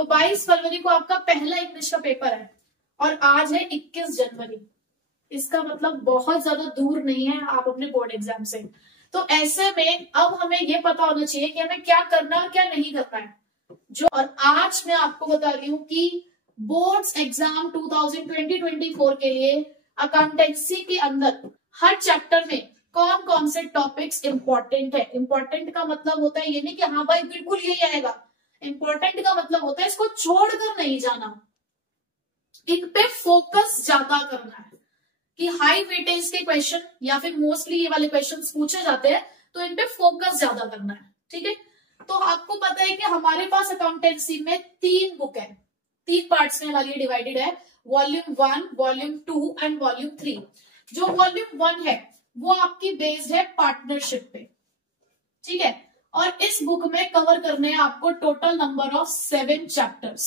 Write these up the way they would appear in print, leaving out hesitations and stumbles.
तो 22 फरवरी को आपका पहला इंग्लिश का पेपर है और आज है 21 जनवरी। इसका मतलब बहुत ज्यादा दूर नहीं है आप अपने बोर्ड एग्जाम से। तो ऐसे में अब हमें ये पता होना चाहिए कि हमें क्या करना है क्या नहीं करना है। और आज मैं आपको बता रही हूँ कि बोर्ड्स एग्जाम 2020-24 के लिए अकाउंटेंसी के अंदर हर चैप्टर में कौन कौन से टॉपिक्स इंपॉर्टेंट है। इंपॉर्टेंट का मतलब होता है ये नहीं कि हाँ भाई बिल्कुल यही आएगा। इंपॉर्टेंट का मतलब होता है इसको छोड़कर नहीं जाना, इन पे फोकस ज्यादा करना है कि हाई वेटेज के क्वेश्चन या फिर मोस्टली ये वाले क्वेश्चंस पूछे जाते हैं तो इन पे फोकस ज्यादा करना है। ठीक है, तो आपको पता है कि हमारे पास अकाउंटेंसी में 3 बुक है, 3 पार्ट्स में हमारी डिवाइडेड है, वॉल्यूम 1, वॉल्यूम 2 एंड वॉल्यूम 3। जो वॉल्यूम 1 है वो आपकी बेस्ड है पार्टनरशिप पे। ठीक है, और इस बुक में कवर करने हैं आपको टोटल नंबर ऑफ 7 चैप्टर्स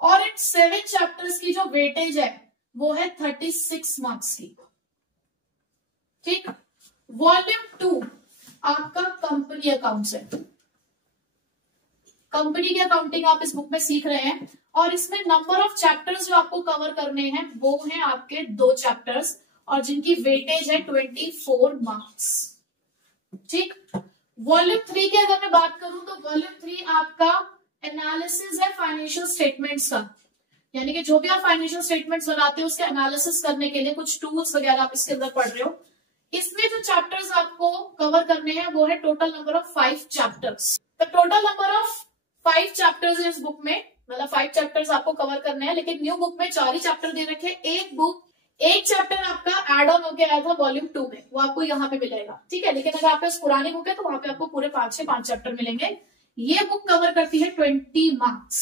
और इन 7 चैप्टर्स की जो वेटेज है वो है 36 मार्क्स की। ठीक, वॉल्यूम 2 आपका कंपनी अकाउंट्स है। कंपनी की अकाउंटिंग आप इस बुक में सीख रहे हैं और इसमें नंबर ऑफ चैप्टर्स जो आपको कवर करने हैं वो हैं आपके 2 चैप्टर्स और जिनकी वेटेज है 24 मार्क्स। ठीक, वॉल्यूम 3 की अगर मैं बात करूं तो वॉल्यूम 3 आपका एनालिसिस है फाइनेंशियल स्टेटमेंट्स का, यानी कि जो भी आप फाइनेंशियल स्टेटमेंट्स बनाते हो उसके एनालिसिस करने के लिए कुछ टूल्स वगैरह आप इसके अंदर पढ़ रहे हो। इसमें जो चैप्टर्स आपको कवर करने हैं वो है टोटल नंबर ऑफ 5 चैप्टर्स। तो टोटल नंबर ऑफ 5 चैप्टर्स है इस बुक में, मतलब 5 चैप्टर्स आपको कवर करने हैं। लेकिन न्यू बुक में 4 ही चैप्टर दे रखे। एक चैप्टर आपका एड ऑन होके आया था वॉल्यूम 2 में, वो आपको यहाँ पे मिलेगा। ठीक है, लेकिन अगर आपके पास पुरानी बुक है तो वहां पे आपको पूरे 5 से 5 चैप्टर मिलेंगे। ये बुक कवर करती है 20 मार्क्स।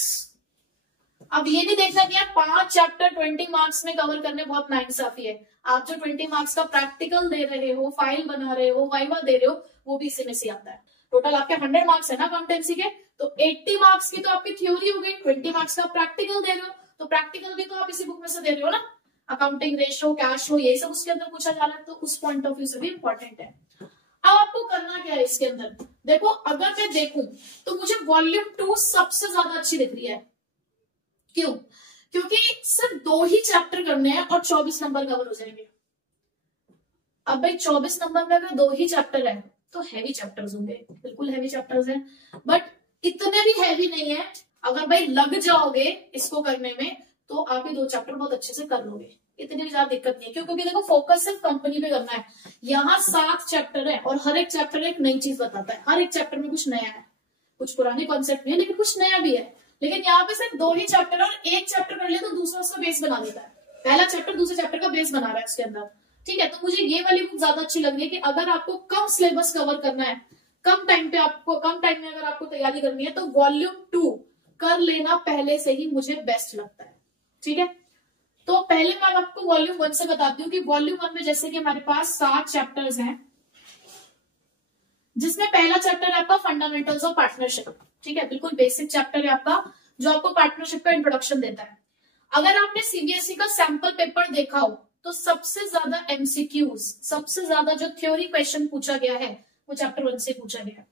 अब ये नहीं देखना कि यार 5 चैप्टर 20 मार्क्स में कवर करने बहुत नाइंसाफी है। आप जो 20 मार्क्स का प्रैक्टिकल दे रहे हो, फाइल बना रहे हो, वाइवा दे रहे हो, वो भी इसी में से आता है। टोटल आपके 100 मार्क्स है ना अकाउंटेंसी के, तो 80 मार्क्स की तो आपकी थ्योरी हो गई, 20 मार्क्स का प्रैक्टिकल दे रहे हो, तो प्रैक्टिकल भी तो आप इसी बुक में से दे रहे हो ना। अकाउंटिंग रेशो, कैश फ्लो, यही सब उसके अंदर पूछा जा रहा है, तो उस पॉइंट ऑफ व्यू से भी इंपॉर्टेंट है। अब आपको करना क्या है इसके अंदर, देखो अगर मैं देखूं तो मुझे वॉल्यूम 2 सबसे ज्यादा अच्छी दिख रही है। क्यों? क्योंकि सिर्फ 2 ही चैप्टर करने हैं और 24 नंबर कवर हो जाएंगे। अब भाई 24 नंबर में अगर 2 ही चैप्टर है तो हैवी चैप्टर्स होंगे, बिल्कुल हैवी चैप्टर्स हैं, बट इतने भी हैवी नहीं है। अगर भाई लग जाओगे इसको करने में तो आप ये 2 चैप्टर बहुत अच्छे से कर लोगे, इतनी भी ज्यादा दिक्कत नहीं है। क्यों? क्योंकि देखो फोकस सिर्फ कंपनी पे करना है। यहाँ 7 चैप्टर है और हर एक चैप्टर एक नई चीज बताता है, हर एक चैप्टर में कुछ नया है, कुछ पुराने कॉन्सेप्ट नहीं है लेकिन कुछ नया भी है। लेकिन यहाँ पे सिर्फ 2 ही चैप्टर और एक चैप्टर कर लिया तो दूसरा उसका बेस बना देता है। पहला चैप्टर दूसरे चैप्टर का बेस बना रहा है उसके अंदर। ठीक है, तो मुझे ये वाली बुक ज्यादा अच्छी लग रही है कि अगर आपको कम सिलेबस कवर करना है, कम टाइम में अगर आपको तैयारी करनी है तो वॉल्यूम 2 कर लेना पहले से ही मुझे बेस्ट लगता है। ठीक है, तो पहले मैं आपको वॉल्यूम 1 से बताती हूँ कि वॉल्यूम 1 में जैसे कि हमारे पास 7 चैप्टर्स हैं, जिसमें पहला चैप्टर है आपका फंडामेंटल्स ऑफ पार्टनरशिप। ठीक है, बिल्कुल बेसिक चैप्टर है आपका जो आपको पार्टनरशिप का इंट्रोडक्शन देता है। अगर आपने सीबीएसई का सैंपल पेपर देखा हो तो सबसे ज्यादा एमसीक्यूज, सबसे ज्यादा जो थ्योरी क्वेश्चन पूछा गया है वो चैप्टर 1 से पूछा गया है।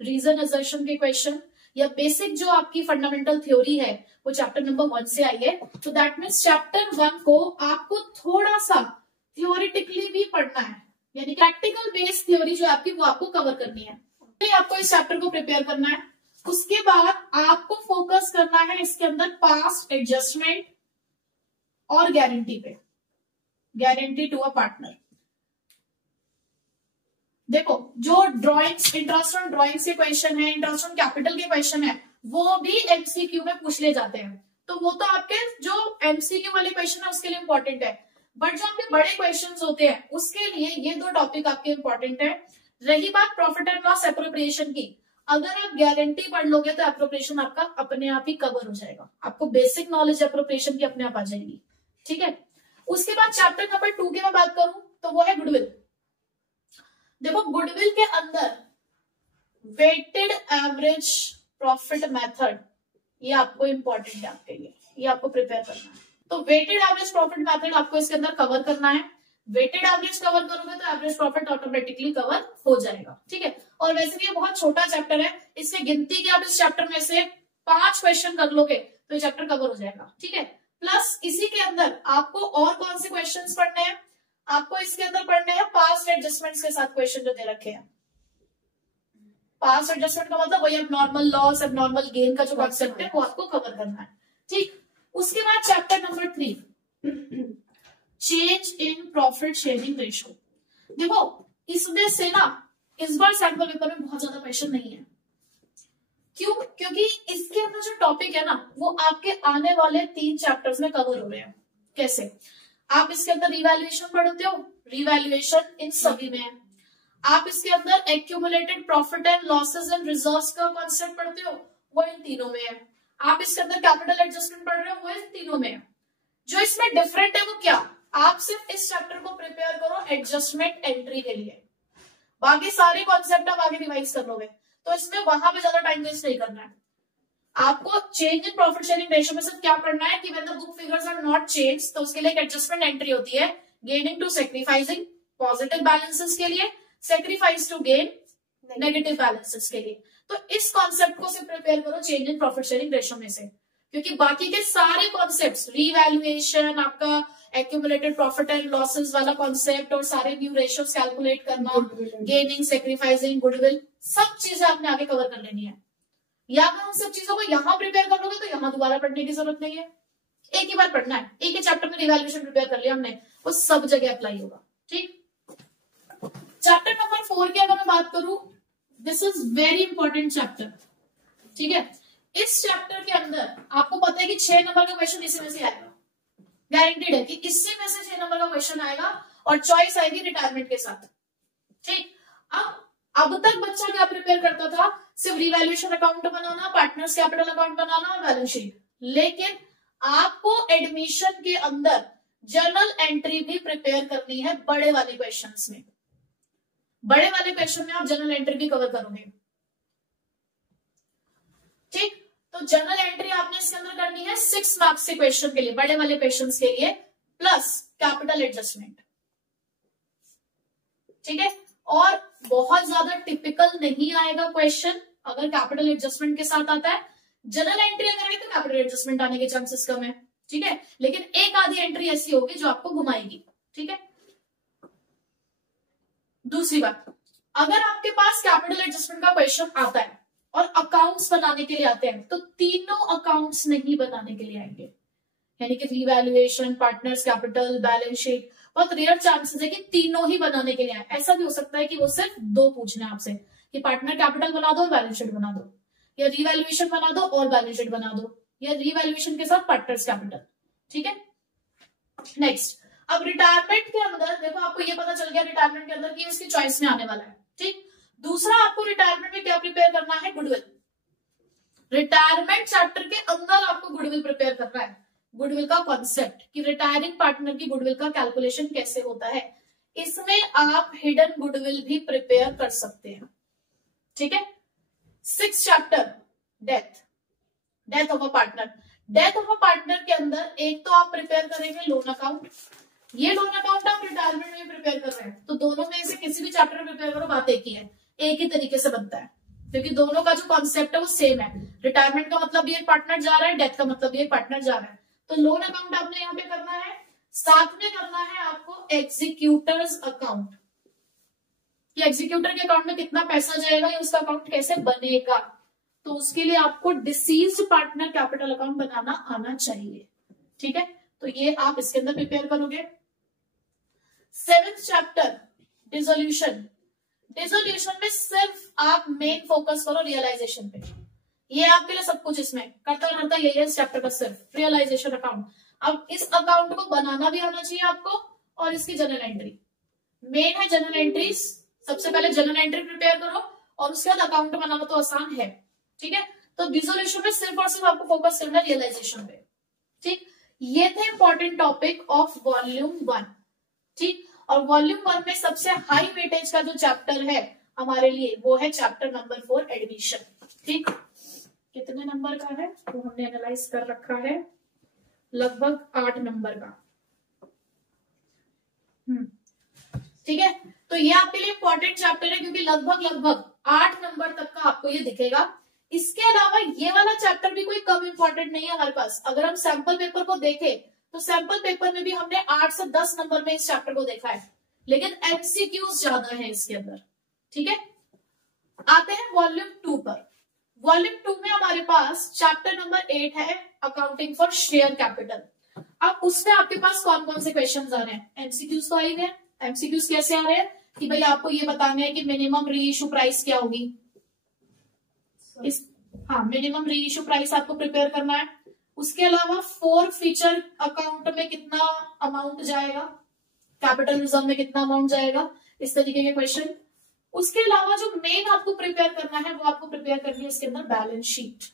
रीजन असर्शन के क्वेश्चन या बेसिक जो आपकी फंडामेंटल थ्योरी है वो चैप्टर नंबर 1 से आई है। तो दैट मीन्स चैप्टर 1 को आपको थोड़ा सा थियोरिटिकली भी पढ़ना है, यानी प्रैक्टिकल बेस्ड थ्योरी जो आपकी वो आपको कवर करनी है। आपको इस चैप्टर को प्रिपेयर करना है। उसके बाद आपको फोकस करना है इसके अंदर पास्ट एडजस्टमेंट और गारंटी पे, गारंटी टू अ पार्टनर। देखो जो ड्राइंग्स, इंटरेस्ट ऑन ड्राइंग्स के क्वेश्चन है, इंटरेस्ट ऑन कैपिटल के क्वेश्चन है, वो भी एमसीक्यू में पूछ ले जाते हैं। तो वो तो आपके जो एमसीक्यू वाले क्वेश्चन है उसके लिए इंपॉर्टेंट है, बट जो आपके बड़े क्वेश्चंस होते हैं उसके लिए ये 2 टॉपिक आपके इंपॉर्टेंट है। रही बात प्रॉफिट एंड लॉस एप्रोप्रिएशन की, अगर आप गारंटी पढ़ लोगे तो एप्रोप्रिएशन आपका अपने आप ही कवर हो जाएगा, आपको बेसिक नॉलेज एप्रोप्रिएशन की अपने आप आ जाएगी। ठीक है, उसके बाद चैप्टर नंबर 2 की मैं बात करूं तो वो है गुडविल। देखो गुडविल के अंदर वेटेड एवरेज प्रॉफिट मेथड, ये आपको इंपॉर्टेंट है आपके लिए, ये आपको प्रिपेयर करना है। तो वेटेड एवरेज प्रॉफिट मेथड आपको इसके अंदर कवर करना है। वेटेड एवरेज कवर करोगे तो एवरेज प्रॉफिट ऑटोमेटिकली कवर हो जाएगा। ठीक है, और वैसे भी ये बहुत छोटा चैप्टर है, इससे गिनती के आप इस चैप्टर में से 5 क्वेश्चन कर लोगे तो ये चैप्टर कवर हो जाएगा, ठीक है। प्लस इसी के अंदर आपको और कौन से क्वेश्चंस पढ़ने हैं, आपको इसके अंदर पढ़ने हैं पास्ट एडजस्टमेंट्स के साथ क्वेश्चन जो दे रखे हैं। पास्ट एडजस्टमेंट का मतलब वही नॉर्मल लॉस, अब नॉर्मल गेन का जो कॉन्सेप्ट है वो आपको कवर करना है, ठीक। उसके बाद chapter number 3 change in profit sharing ratio. देखो इसमें से ना इस बार सैंपल पेपर में बहुत ज्यादा क्वेश्चन नहीं है। क्यों? क्योंकि इसके अंदर जो टॉपिक है ना वो आपके आने वाले 3 चैप्टर्स में कवर हो रहे हैं। कैसे? आप इसके अंदर रिवैल्यूएशन पढ़ते हो, रिवैल्यूएशन इन सभी में है। आप इसके अंदर accumulated profit and losses and reserves का कॉन्सेप्ट पढ़ते हो, वो इन तीनों में है। आप इसके अंदर कैपिटल एडजस्टमेंट पढ़ रहे हो, वो इन तीनों में है। जो इसमें डिफरेंट है वो क्या, आप सिर्फ इस चैप्टर को प्रिपेयर करो एडजस्टमेंट एंट्री के लिए, बाकी सारे कॉन्सेप्ट आप आगे रिवाइज कर लोगे, तो इसमें वहां पे ज्यादा टाइम वेस्ट नहीं करना है। आपको change in profit sharing ratio में सिर्फ क्या पढ़ना है कि when the book figures are not change, तो उसके लिए एक एडजस्टमेंट एंट्री होती है, gaining to sacrificing positive balances के लिए, sacrifice to gain negative balances के लिए। तो इस कॉन्सेप्ट को सिर्फ प्रिपेयर करो change in profit sharing ratio में से, क्योंकि बाकी के सारे कॉन्सेप्ट्स, रीवैल्यूएशन, आपका एक्यूमुलेटेड प्रॉफिट एंड लॉसेस वाला कॉन्सेप्ट और सारे न्यू रेशियोस कैलकुलेट करना, गेनिंग, सैक्रिफाइसिंग, गुडविल, सब चीजें आपने आगे कवर कर लेनी है। या अगर उन सब चीजों को यहां प्रिपेयर कर लोगे तो यहां दोबारा पढ़ने की जरूरत नहीं है, एक ही बार पढ़ना है। एक ही चैप्टर में रिवैल्यूएशन प्रिपेयर कर लिया हमने, वो सब जगह अप्लाई होगा, ठीक। चैप्टर नंबर 4 की अगर मैं बात करूं, this is very important chapter, ठीक है। इस चैप्टर के अंदर आपको पता है कि 6 नंबर का क्वेश्चन इसी में से आएगा, गारंटीड है कि इससे में से 6 नंबर का क्वेश्चन आएगा और चॉइस आएगी रिटायरमेंट के साथ, ठीक। अब तक बच्चा क्या प्रिपेयर करता था, सिर्फ रिवैल्यूएशन अकाउंट बनाना, पार्टनर्स कैपिटल अकाउंट बनाना और बैलेंस शीट, लेकिन आपको एडमिशन के अंदर जर्नल एंट्री भी प्रिपेयर करनी है बड़े वाले क्वेश्चंस में। बड़े वाले क्वेश्चन में आप जर्नल एंट्री भी कवर करोगे, ठीक। तो जर्नल एंट्री आपने इसके अंदर करनी है 6 मार्क्स के क्वेश्चन के लिए, बड़े वाले क्वेश्चंस के लिए, प्लस कैपिटल एडजस्टमेंट, ठीक है। और बहुत ज्यादा टिपिकल नहीं आएगा क्वेश्चन अगर कैपिटल एडजस्टमेंट के साथ आता है। जनरल एंट्री अगर आएगी तो कैपिटल एडजस्टमेंट आने के चांसेस कम है, ठीक है, लेकिन एक आधी एंट्री ऐसी होगी जो आपको घुमाएगी, ठीक है। दूसरी बात, अगर आपके पास कैपिटल एडजस्टमेंट का क्वेश्चन आता है और अकाउंट्स बनाने के लिए आते हैं, तो तीनों अकाउंट्स नहीं बनाने के लिए आएंगे, यानी कि revaluation, partners capital, balance sheet, बहुत रेयर चांसेस है कि तीनों ही बनाने के लिए आए। ऐसा भी हो सकता है कि वो सिर्फ 2 पूछना है आपसे कि पार्टनर कैपिटल बना दो और बैलेंस शीट बना दो, या रिवैल्यूएशन बना दो और बैलेंस शीट बना दो, या रिवैल्यूएशन के साथ पार्टनर्स कैपिटल, ठीक है। नेक्स्ट, अब रिटायरमेंट के अंदर देखो, आपको ये पता चल गया रिटायरमेंट के अंदर कि इसकी चॉइस में आने वाला है, ठीक। दूसरा, आपको रिटायरमेंट में क्या प्रिपेयर करना है, गुडविल। रिटायरमेंट चैप्टर के अंदर आपको गुडविल प्रिपेयर करना है, गुडविल का कॉन्सेप्ट कि रिटायरिंग पार्टनर की गुडविल का कैलकुलेशन कैसे होता है। इसमें आप हिडन गुडविल भी प्रिपेयर कर सकते हैं, ठीक है। 6th chapter, death of a partner. Death of a partner के अंदर एक तो आप प्रिपेयर करेंगे लोन अकाउंट, ये लोन अकाउंट आप रिटायरमेंट में प्रिपेयर कर रहे हैं, तो दोनों में से किसी भी चैप्टर में प्रिपेयर करो, बात एक ही है, एक ही तरीके से बनता है, क्योंकि दोनों का जो कॉन्सेप्ट है वो सेम है। रिटायरमेंट का मतलब ये पार्टनर जा रहा है, डेथ का मतलब ये पार्टनर जा रहा है, तो लोन अकाउंट आपने यहाँ पे करना है। साथ में करना है आपको एग्जीक्यूटर्स अकाउंट, कि एग्जीक्यूटर के अकाउंट में कितना पैसा जाएगा या उसका अकाउंट कैसे बनेगा, तो उसके लिए आपको डिसीज्ड पार्टनर कैपिटल अकाउंट बनाना आना चाहिए, ठीक है। तो ये आप इसके अंदर प्रिपेयर करोगे। 7th chapter, dissolution. डिसोल्यूशन में सिर्फ आप मेन फोकस करो रियलाइजेशन पे, ये आपके लिए सब कुछ इसमें करता यही है इस चैप्टर का, सिर्फ रियलाइजेशन अकाउंट। अब इस अकाउंट को बनाना भी आना चाहिए आपको, और इसकी जनरल एंट्री मेन है। जनरल एंट्रीज सबसे पहले जनरल एंट्री प्रिपेयर करो और उसके बाद अकाउंट बनाना तो आसान है, ठीक है। तो डिसोल्यूशन में सिर्फ और सिर्फ आपको फोकस करना है रियलाइजेशन पे, ठीक। ये थे इंपॉर्टेंट टॉपिक ऑफ वॉल्यूम 1, ठीक। और वॉल्यूम 1 में सबसे हाई वेटेज का जो चैप्टर है हमारे लिए वो है चैप्टर नंबर 4, एडमिशन, ठीक। कितने नंबर का है वो हमने एनालाइज कर रखा है, लगभग 8 नंबर का, ठीक है। तो ये आपके लिए इंपॉर्टेंट चैप्टर है, क्योंकि लगभग 8 नंबर तक का आपको ये दिखेगा इसके अलावा ये वाला चैप्टर भी कोई कम इंपॉर्टेंट नहीं है हमारे पास। अगर हम सैंपल पेपर को देखें तो सैंपल पेपर में भी हमने 8 से 10 नंबर में इस चैप्टर को देखा है, लेकिन एमसीक्यूज ज्यादा है इसके अंदर। ठीक है, आते हैं वॉल्यूम 2 पर। वॉल्यूम 2 में हमारे पास चैप्टर नंबर 8 है, अकाउंटिंग फॉर शेयर कैपिटल। अब उसमें आपके पास कौन कौन से क्वेश्चन आ रहे हैं? एमसीक्यूज तो आ ही गए। एमसीक्यूज कैसे आ रहे हैं कि भाई आपको ये बताना है कि मिनिमम री इशू प्राइस क्या होगी। हाँ, मिनिमम री इशू प्राइस आपको प्रिपेयर करना है। उसके अलावा 4 फीचर अकाउंट में कितना अमाउंट जाएगा, कैपिटल रिजर्व में कितना अमाउंट जाएगा, इस तरीके के क्वेश्चन। उसके अलावा जो मेन आपको प्रिपेयर करना है वो आपको प्रिपेयर करनी है इसके अंदर बैलेंस शीट,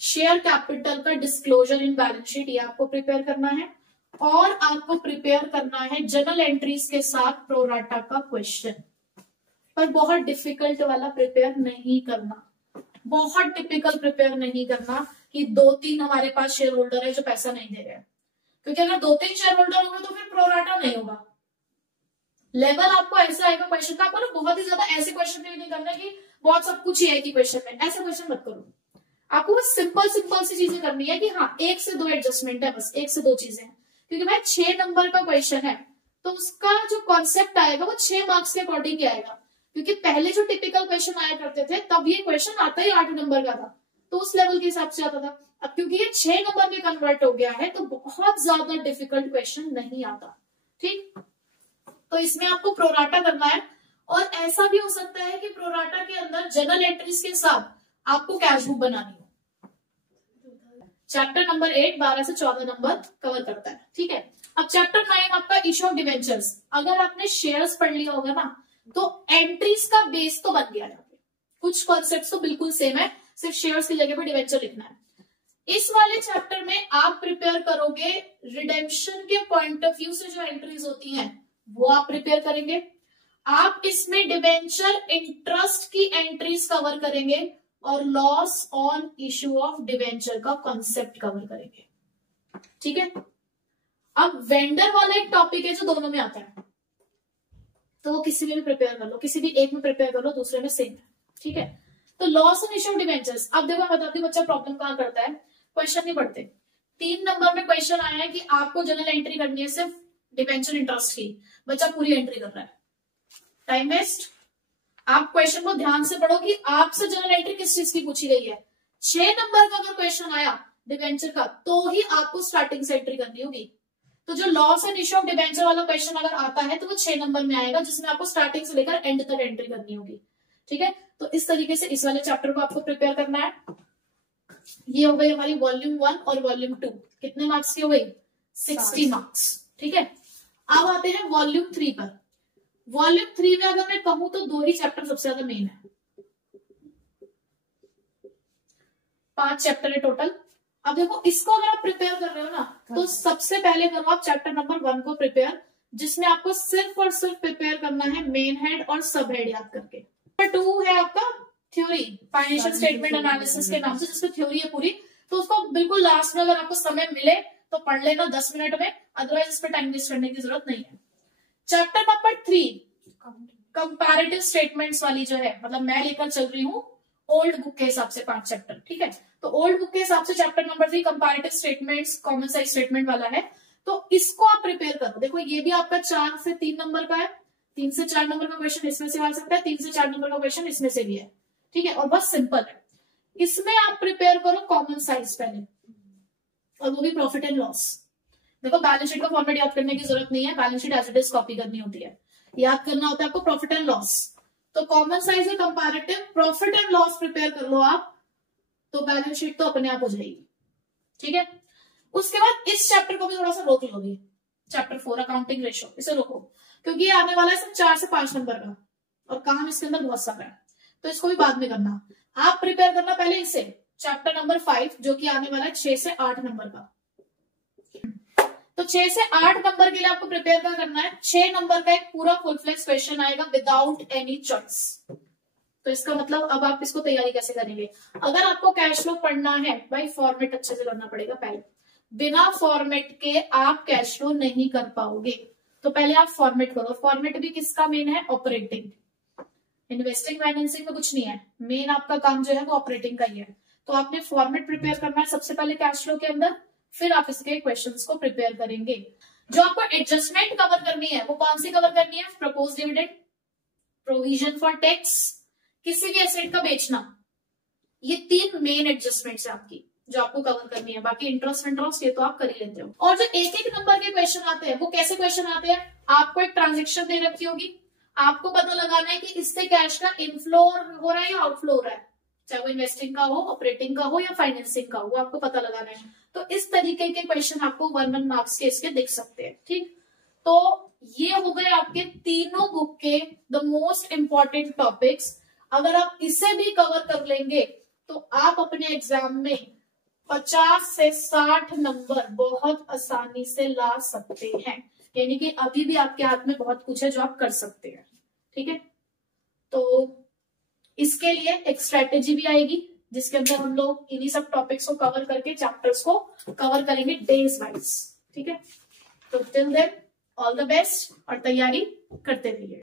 शेयर कैपिटल का डिस्क्लोजर इन बैलेंस शीट, ये आपको प्रिपेयर करना है। और आपको प्रिपेयर करना है जर्नल एंट्रीज के साथ प्रोराटा का क्वेश्चन, पर बहुत डिफिकल्ट वाला प्रिपेयर नहीं करना, बहुत टिपिकल प्रिपेयर नहीं करना कि 2-3 हमारे पास शेयर होल्डर है जो पैसा नहीं दे रहे हैं, क्योंकि अगर 2-3 शेयर होल्डर होंगे तो फिर प्रोराटा नहीं होगा। लेवल आपको ऐसा आएगा क्वेश्चन का, आपको ना बहुत ही ज्यादा ऐसे क्वेश्चन नहीं करना कि बहुत सब कुछ ही है कि क्वेश्चन में, ऐसे क्वेश्चन मत करो। आपको बस सिंपल सी चीजें करनी है कि हाँ 1 से 2 एडजस्टमेंट है, बस 1 से 2 चीजें हैं। क्योंकि भाई 6 नंबर का क्वेश्चन है तो उसका जो कॉन्सेप्ट आएगा वो 6 मार्क्स के अकॉर्डिंग आएगा, क्योंकि पहले जो टिपिकल क्वेश्चन आया करते थे तब ये क्वेश्चन आता ही 8 नंबर का था, तो उस लेवल के हिसाब से आता था। अब क्योंकि ये 6 नंबर में कन्वर्ट हो गया है तो बहुत ज्यादा डिफिकल्ट क्वेश्चन नहीं आता। ठीक, तो इसमें आपको प्रोराटा करना है। और ऐसा भी हो सकता है कि प्रोराटा के अंदर जर्नल एंट्रीज के साथ आपको कैश बुक बनानी हो। चैप्टर नंबर 8 12 से 14 नंबर कवर करता है। ठीक है, अब चैप्टर 9 आपका इश्यू ऑफ डिवेंचर्स। अगर आपने शेयर्स पढ़ लिया होगा ना तो एंट्रीज का बेस तो बन गया है, कुछ कॉन्सेप्ट्स तो बिल्कुल सेम है, सिर्फ शेयर्स की जगह पर डिवेंचर लिखना है। इस वाले चैप्टर में आप प्रिपेयर करोगे रिडेम्पशन के पॉइंट ऑफ व्यू से जो एंट्रीज होती हैं वो आप प्रिपेयर करेंगे। आप इसमें डिवेंचर इंटरेस्ट की एंट्रीज कवर करेंगे और loss on issue of debenture का कॉन्सेप्ट कवर करेंगे। ठीक है, अब वेंडर वाला एक टॉपिक है जो दोनों में आता है, तो वो किसी में भी प्रिपेयर कर लो, किसी भी एक में प्रिपेयर कर लो, दूसरे में सेम है। ठीक है, तो loss on issue of debentures. अब देखो मैं बताती हूँ बच्चा प्रॉब्लम कहां करता है, क्वेश्चन नहीं पढ़ते। 3 नंबर में क्वेश्चन आया है कि आपको जनरल एंट्री करनी है सिर्फ डिवेंचर इंटरेस्ट की, बच्चा पूरी एंट्री कर रहा है, टाइम वेस्ट। आप क्वेश्चन को ध्यान से पढ़ो कि आपसे जनरल एंट्री किस चीज की पूछी गई है। 6 नंबर का अगर क्वेश्चन आया डिवेंचर का तो ही आपको स्टार्टिंग से एंट्री करनी होगी। तो जो loss and issue of debenture वाला क्वेश्चन अगर आता है तो वो 6 नंबर में आएगा, जिसमें आपको स्टार्टिंग से लेकर एंड तक एंट्री करनी होगी। ठीक है, तो इस तरीके से इस वाले चैप्टर को आपको प्रिपेयर करना है। ये हो गई हमारी वॉल्यूम 1 और वॉल्यूम 2। कितने मार्क्स की हो गई? 60 मार्क्स। ठीक है, अब आते हैं वॉल्यूम 3 पर। वॉल्यूम 3 में अगर मैं कहूं तो 2 ही चैप्टर सबसे ज्यादा मेन है, 5 चैप्टर है टोटल। अब देखो इसको अगर आप प्रिपेयर कर रहे हो ना तो सबसे पहले करो आप चैप्टर नंबर 1 को प्रिपेयर, जिसमें आपको सिर्फ और सिर्फ प्रिपेयर करना है मेन हेड और सब हेड याद करके। नंबर 2 है आपका थ्योरी, फाइनेंशियल स्टेटमेंट एनालिसिस के नाम से, जिसमें थ्योरी है पूरी। तो उसको बिल्कुल लास्ट में अगर आपको समय मिले तो पढ़ लेना 10 मिनट में, अदरवाइज इस पर टाइम वेस्ट करने की जरूरत नहीं है। चैप्टर नंबर 3 कंपैरेटिव स्टेटमेंट्स वाली जो है, मतलब मैं लेकर चल रही हूँ ओल्ड बुक के हिसाब से 5 चैप्टर। ठीक है, तो ओल्ड बुक के हिसाब से chapter number 3 comparative statements common size statement वाला है, तो इसको आप प्रिपेयर करो। देखो ये भी आपका 4 से 3 नंबर का है, 3 से 4 नंबर का क्वेश्चन इसमें से आ सकता है, 3 से 4 नंबर का क्वेश्चन इसमें से भी है। ठीक है, और बहुत सिंपल है। इसमें आप प्रिपेयर करो कॉमन साइज पहले, और वो भी प्रॉफिट एंड लॉस। देखो बैलेंस शीट का फॉर्मेट याद करने की जरूरत नहीं है, balance sheet as it is copy करनी होती है, याद करना होता है आपको प्रॉफिट एंड लॉस। तो कॉमन साइज है comparative, profit and loss prepare कर लो आप, तो बैलेंस शीट तो अपने आप हो जाएगी। ठीक है, उसके बाद इस चैप्टर को भी थोड़ा सा रोक लोगे, चैप्टर 4 अकाउंटिंग रेशियो, इसे रोको, क्योंकि ये आने वाला है सिर्फ 4 से 5 नंबर का, और काम इसके अंदर बहुत सारा है, तो इसको भी बाद में करना। आप प्रिपेयर करना पहले इसे, चैप्टर नंबर 5 जो कि आने वाला है 6 से 8 नंबर का। तो 6 से 8 नंबर के लिए आपको प्रिपेयर क्या करना है, 6 नंबर का एक पूरा फुल फ्लेक्स क्वेश्चन आएगा विदाउट एनी चॉइस। तो इसका मतलब अब आप इसको तैयारी कैसे करेंगे? अगर आपको कैश फ्लो पढ़ना है भाई, फॉर्मेट अच्छे से करना पड़ेगा पहले, बिना फॉर्मेट के आप कैश फ्लो नहीं कर पाओगे। तो पहले आप फॉर्मेट करो। फॉर्मेट भी किसका मेन है? ऑपरेटिंग। इन्वेस्टिंग फाइनेंसिंग में कुछ नहीं है, मेन आपका काम जो है वो ऑपरेटिंग का ही है। तो आपने फॉर्मेट प्रिपेयर करना है सबसे पहले कैश फ्लो के अंदर, फिर आप इसके क्वेश्चंस को प्रिपेयर करेंगे। जो आपको एडजस्टमेंट कवर करनी है वो कौन सी कवर करनी है? Propose dividend, provision for tax, किसी भी एसेट का बेचना, ये 3 मेन एडजस्टमेंट्स है आपकी जो आपको कवर करनी है। बाकी इंटरेस्ट ये तो आप कर ही लेते हो। और जो एक एक नंबर के क्वेश्चन आते हैं वो कैसे क्वेश्चन आते हैं? आपको एक ट्रांजेक्शन दे रखी होगी, आपको पता लगाना है कि इससे कैश का इनफ्लो हो रहा है या आउटफ्लो हो रहा है, चाहे वो इन्वेस्टिंग का हो, ऑपरेटिंग का हो या फाइनेंसिंग का हो, वो आपको पता लगाना है। तो इस तरीके के क्वेश्चन आपको 1 मार्क्स के इसके दिख सकते हैं। ठीक, तो ये हो गए आपके तीनों बुक के द मोस्ट इंपॉर्टेंट टॉपिक्स। अगर आप इसे भी कवर कर लेंगे तो आप अपने एग्जाम में 50 से 60 नंबर बहुत आसानी से ला सकते हैं। यानी कि अभी भी आपके हाथ में बहुत कुछ है जो आप कर सकते हैं। ठीक है, तो इसके लिए एक स्ट्रेटेजी भी आएगी जिसके अंदर हम लोग इन्हीं सब टॉपिक्स को कवर करके चैप्टर्स को कवर करेंगे डेज वाइज। ठीक है, तो till then all the best और तैयारी करते रहिए।